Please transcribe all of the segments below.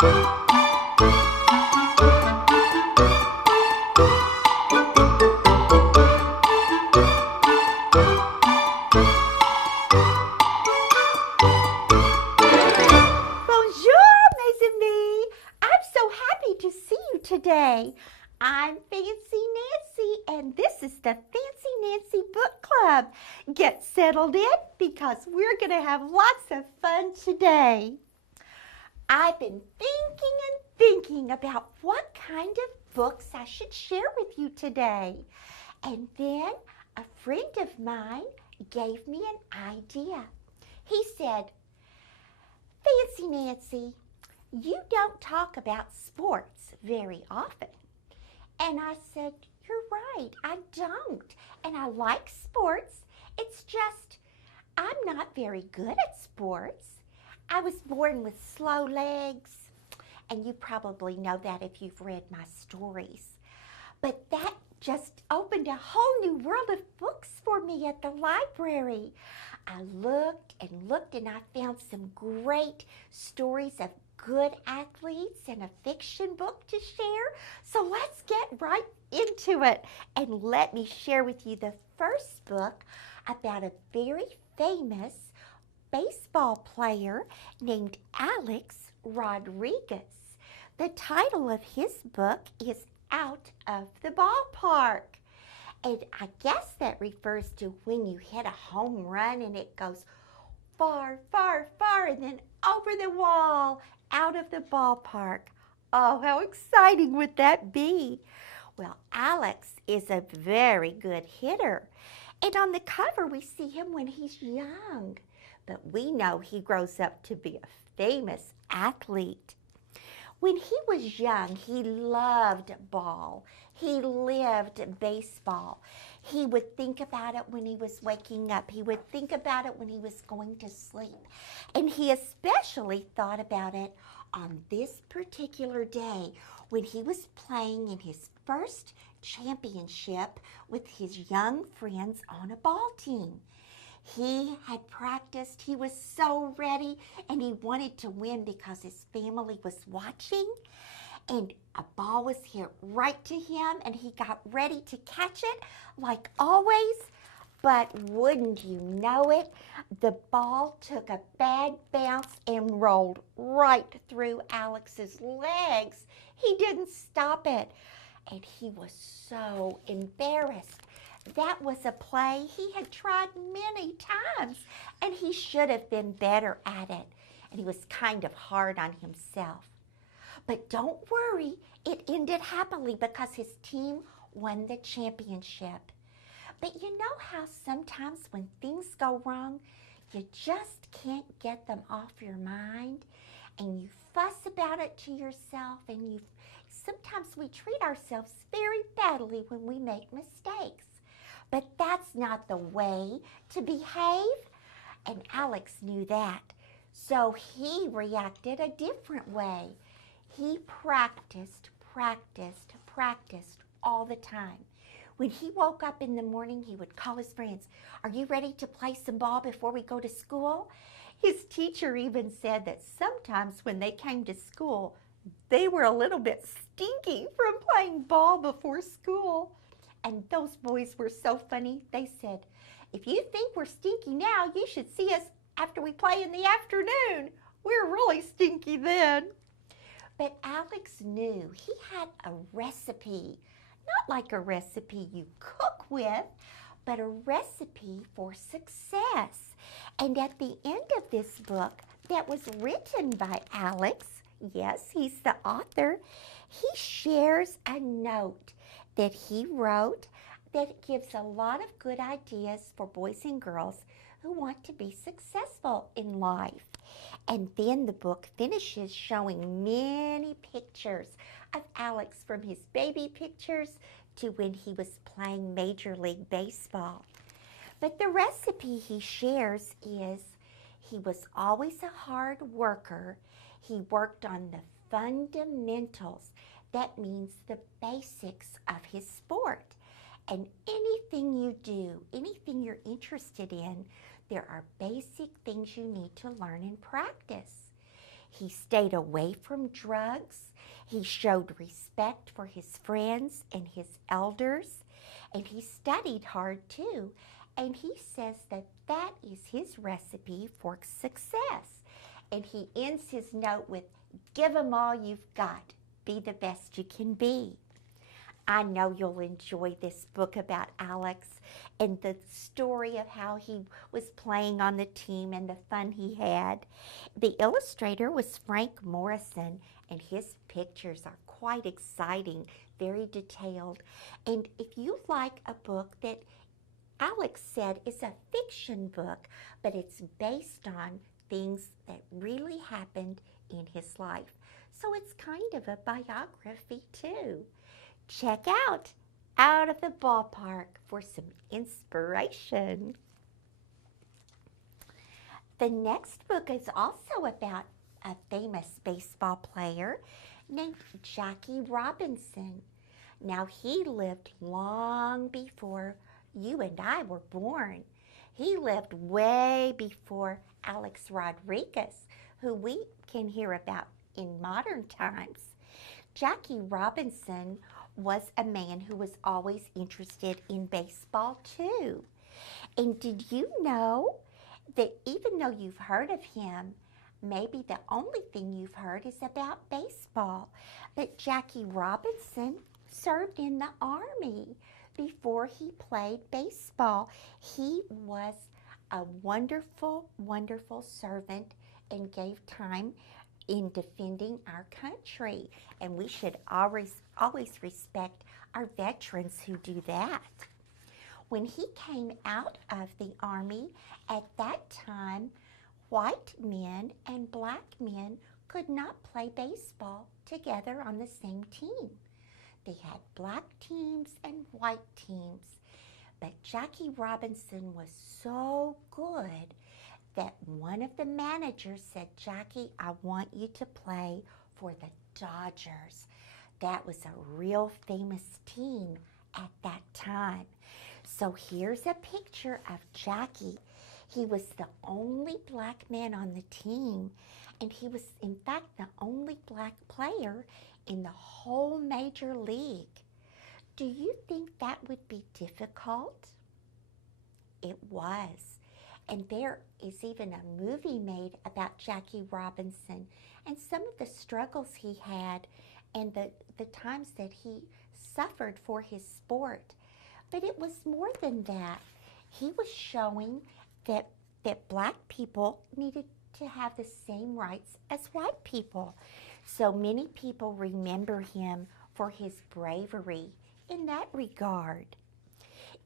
Bonjour, mes amis. I'm so happy to see you today. I'm Fancy Nancy, and this is the Fancy Nancy Book Club. Get settled in because we're going to have lots of fun today. I've been thinking about what kind of books I should share with you today. And then a friend of mine gave me an idea. He said, Fancy Nancy, you don't talk about sports very often. And I said, you're right, I don't. And I like sports. It's just, I'm not very good at sports. I was born with slow legs. And you probably know that if you've read my stories. But that just opened a whole new world of books for me at the library. I looked and I found some great stories of good athletes and a fiction book to share. So let's get right into it. And let me share with you the first book about a very famous baseball player named Alex Rodriguez. The title of his book is Out of the Ballpark. And I guess that refers to when you hit a home run and it goes far, far, far, and then over the wall, out of the ballpark. Oh, how exciting would that be? Well, Alex is a very good hitter. And on the cover, we see him when he's young. But we know he grows up to be a famous athlete. When he was young, he loved ball. He lived baseball. He would think about it when he was waking up. He would think about it when he was going to sleep. And he especially thought about it on this particular day when he was playing in his first championship with his young friends on a ball team. He had practiced, he was so ready, and he wanted to win because his family was watching. And a ball was hit right to him, and he got ready to catch it like always. But wouldn't you know it, the ball took a bad bounce and rolled right through Alex's legs. He didn't stop it, and he was so embarrassed. That was a play he had tried many times, and he should have been better at it. And he was kind of hard on himself. But don't worry, it ended happily because his team won the championship. But you know how sometimes when things go wrong, you just can't get them off your mind, and you fuss about it to yourself, and sometimes we treat ourselves very badly when we make mistakes. But that's not the way to behave, and Alex knew that. So he reacted a different way. He practiced all the time. When he woke up in the morning, he would call his friends, "Are you ready to play some ball before we go to school?" His teacher even said that sometimes when they came to school, they were a little bit stinky from playing ball before school. And those boys were so funny. They said, "If you think we're stinky now, you should see us after we play in the afternoon. We're really stinky then." But Alex knew he had a recipe, not like a recipe you cook with, but a recipe for success. And at the end of this book that was written by Alex, yes, he's the author, he shares a note that he wrote that gives a lot of good ideas for boys and girls who want to be successful in life. And then the book finishes showing many pictures of Alex, from his baby pictures to when he was playing Major League Baseball. But the recipe he shares is he was always a hard worker. He worked on the fundamentals. That means the basics of his sport. And anything you do, anything you're interested in, there are basic things you need to learn and practice. He stayed away from drugs. He showed respect for his friends and his elders, and he studied hard too. And he says that that is his recipe for success. And he ends his note with, "Give 'em all you've got. Be the best you can be." I know you'll enjoy this book about Alex and the story of how he was playing on the team and the fun he had. The illustrator was Frank Morrison, and his pictures are quite exciting, very detailed. And if you like a book that Alex said is a fiction book, but it's based on things that really happened in his life, so it's kind of a biography too. Check out of the Ballpark for some inspiration. The next book is also about a famous baseball player named Jackie Robinson. Now, he lived long before you and I were born. He lived way before Alex Rodriguez, who we can hear about in modern times. Jackie Robinson was a man who was always interested in baseball too. And did you know that even though you've heard of him, maybe the only thing you've heard is about baseball, but Jackie Robinson served in the Army before he played baseball. He was a wonderful, wonderful servant and gave time in defending our country. And we should always respect our veterans who do that. When he came out of the Army, at that time, white men and black men could not play baseball together on the same team. They had black teams and white teams. But Jackie Robinson was so good that one of the managers said, "Jackie, I want you to play for the Dodgers." That was a real famous team at that time. So here's a picture of Jackie. He was the only black man on the team, and he was, in fact, the only black player in the whole major league. Do you think that would be difficult? It was. And there is even a movie made about Jackie Robinson and some of the struggles he had and the times that he suffered for his sport. But it was more than that. He was showing that black people needed to have the same rights as white people. So many people remember him for his bravery in that regard.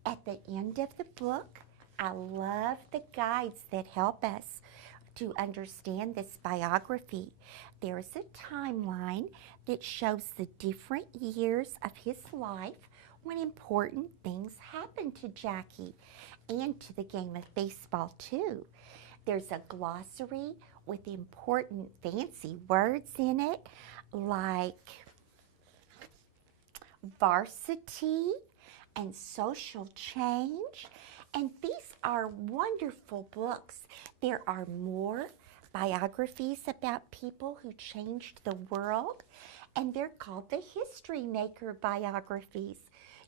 At the end of the book, I love the guides that help us to understand this biography. There is a timeline that shows the different years of his life when important things happened to Jackie and to the game of baseball too. There's a glossary with important fancy words in it like varsity and social change. And these are wonderful books. There are more biographies about people who changed the world, and they're called the History Maker biographies.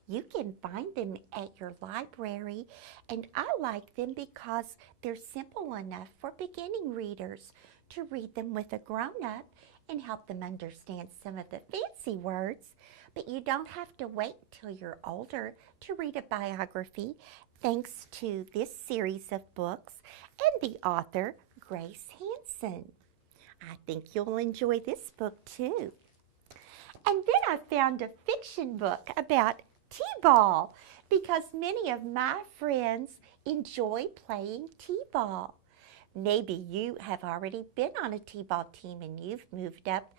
You can find them at your library, and I like them because they're simple enough for beginning readers to read them with a grown-up and help them understand some of the fancy words. But you don't have to wait till you're older to read a biography, thanks to this series of books and the author, Grace Hanson. I think you'll enjoy this book too. And then I found a fiction book about t-ball because many of my friends enjoy playing t-ball. Maybe you have already been on a t-ball team and you've moved up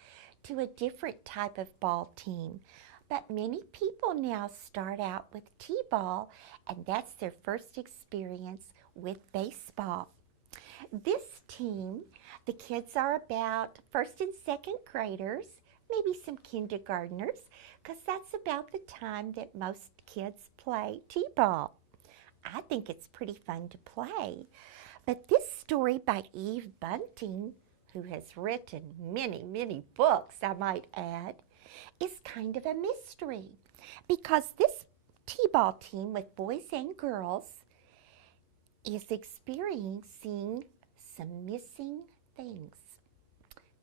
to a different type of ball team. But many people now start out with t-ball, and that's their first experience with baseball. This team, the kids are about first and second graders, maybe some kindergartners, because that's about the time that most kids play t-ball. I think it's pretty fun to play. But this story by Eve Bunting who has written many, many books, I might add, is kind of a mystery because this T-ball team with boys and girls is experiencing some missing things.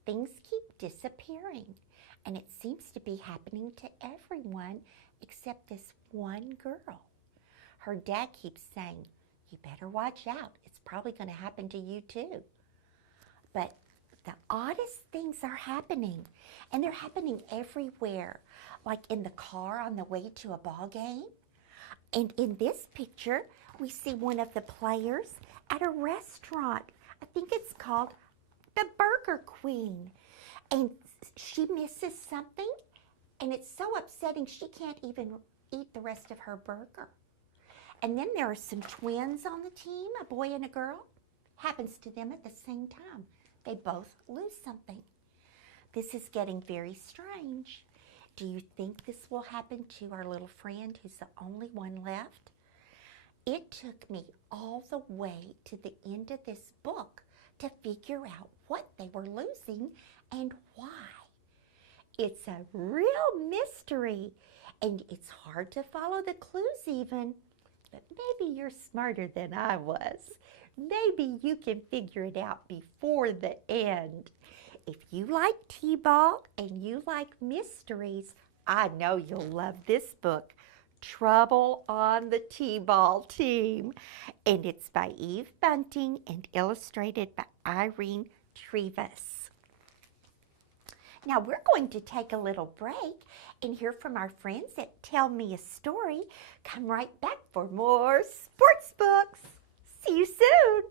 Things keep disappearing, and it seems to be happening to everyone except this one girl. Her dad keeps saying, "You better watch out. It's probably going to happen to you too." But the oddest things are happening, and they're happening everywhere, like in the car on the way to a ball game. And in this picture, we see one of the players at a restaurant. I think it's called the Burger Queen. And she misses something, and it's so upsetting she can't even eat the rest of her burger. And then there are some twins on the team, a boy and a girl. Happens to them at the same time. They both lose something. This is getting very strange. Do you think this will happen to our little friend who's the only one left? It took me all the way to the end of this book to figure out what they were losing and why. It's a real mystery, and it's hard to follow the clues even. But maybe you're smarter than I was. Maybe you can figure it out before the end. If you like T-ball and you like mysteries, I know you'll love this book, Trouble on the T-ball Team. And it's by Eve Bunting and illustrated by Irene Trevis. Now we're going to take a little break and hear from our friends at Tell Me a Story. Come right back for more sports books. See you soon.